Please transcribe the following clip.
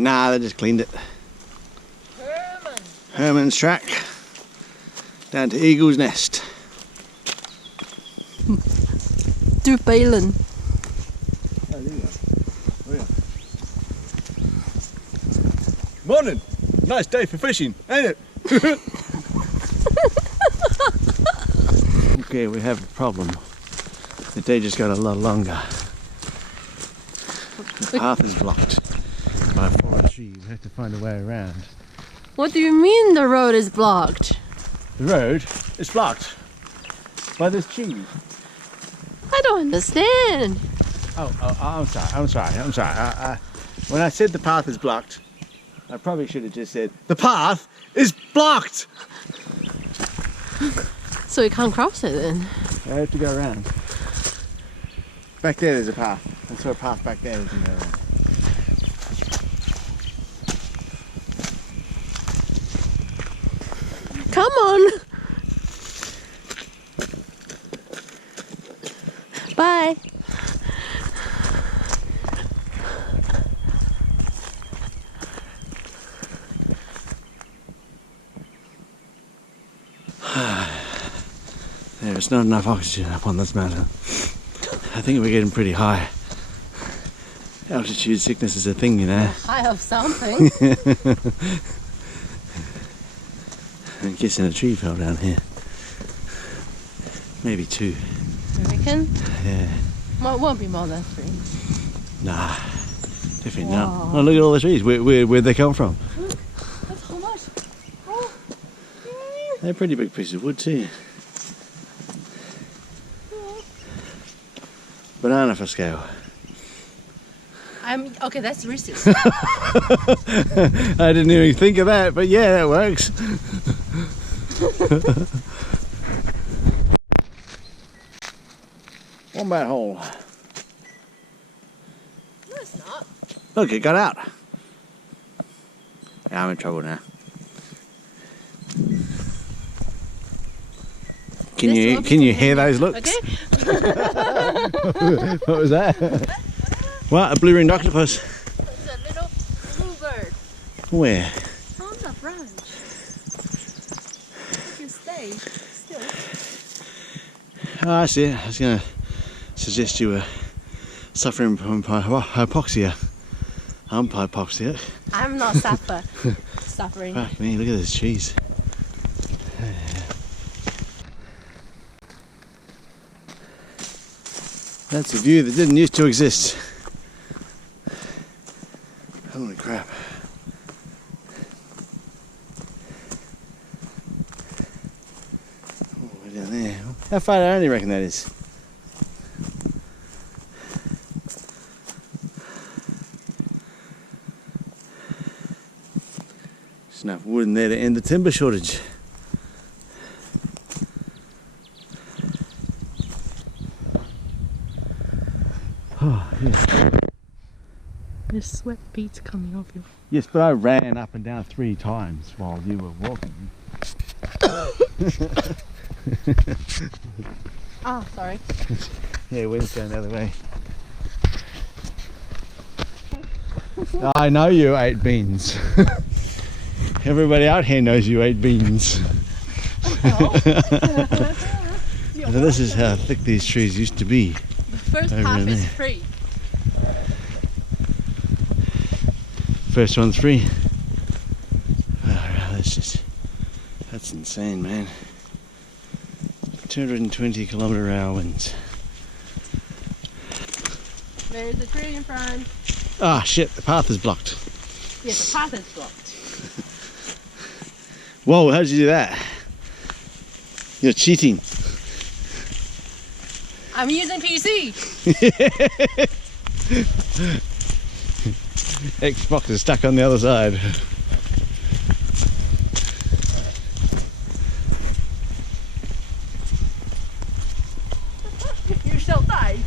Nah, they just cleaned it. Herman's track down to Eagle's Nest. Do Balin. Oh, there you go. Oh, yeah. Morning! Nice day for fishing, ain't it? Okay, we have a problem. The day just got a lot longer. The path is blocked by a fallen tree. We have to find a way around. What do you mean the road is blocked? The road is blocked by this tree. I don't understand. Oh, I'm sorry. When I said the path is blocked, I probably should have just said, the path is blocked! So you can't cross it then? I have to go around. Back there's a path. I saw a path back there that can go around. Come on! Bye! There's not enough oxygen up on this mountain. I think we're getting pretty high. Altitude sickness is a thing, you know. I have something. I'm guessing a tree fell down here. Maybe two. You reckon? Yeah. Well, it won't be more than 3. Nah, definitely not. Oh, look at all the trees. Where'd they come from? That's how much? Oh. They're a pretty big piece of wood too. Banana for scale. Okay, that's racist. I didn't even think of that, but yeah, that works. Wombat hole. No, it's not. Look, it got out. Yeah, I'm in trouble now. Can you hear those looks? Okay. What was that? What? A blue-ringed octopus? It's a little blue bird. Where? On the branch. You can stay still. Oh, I see it. I was going to suggest you were suffering from hypoxia. I'm hypoxia. I'm not suffering. Fuck me, look at this cheese. That's a view that didn't used to exist. Holy crap. Oh, way down there. How far down do you reckon that is? There's enough wood in there to end the timber shortage. Oh, yes. There's sweat beads coming off you. Yes, but I ran up and down 3 times while you were walking. Ah, sorry. Yeah, wind's going the other way. I know you ate beans. Everybody out here knows you ate beans. So this is how thick these trees used to be. The first half is free. First one's free. Oh, that's insane, man. 220 km/h winds. There's a tree in front. Ah, shit, the path is blocked. Yes, the path is blocked. Whoa, how'd you do that? You're cheating. I'm using PC. Xbox is stuck on the other side. You shall die.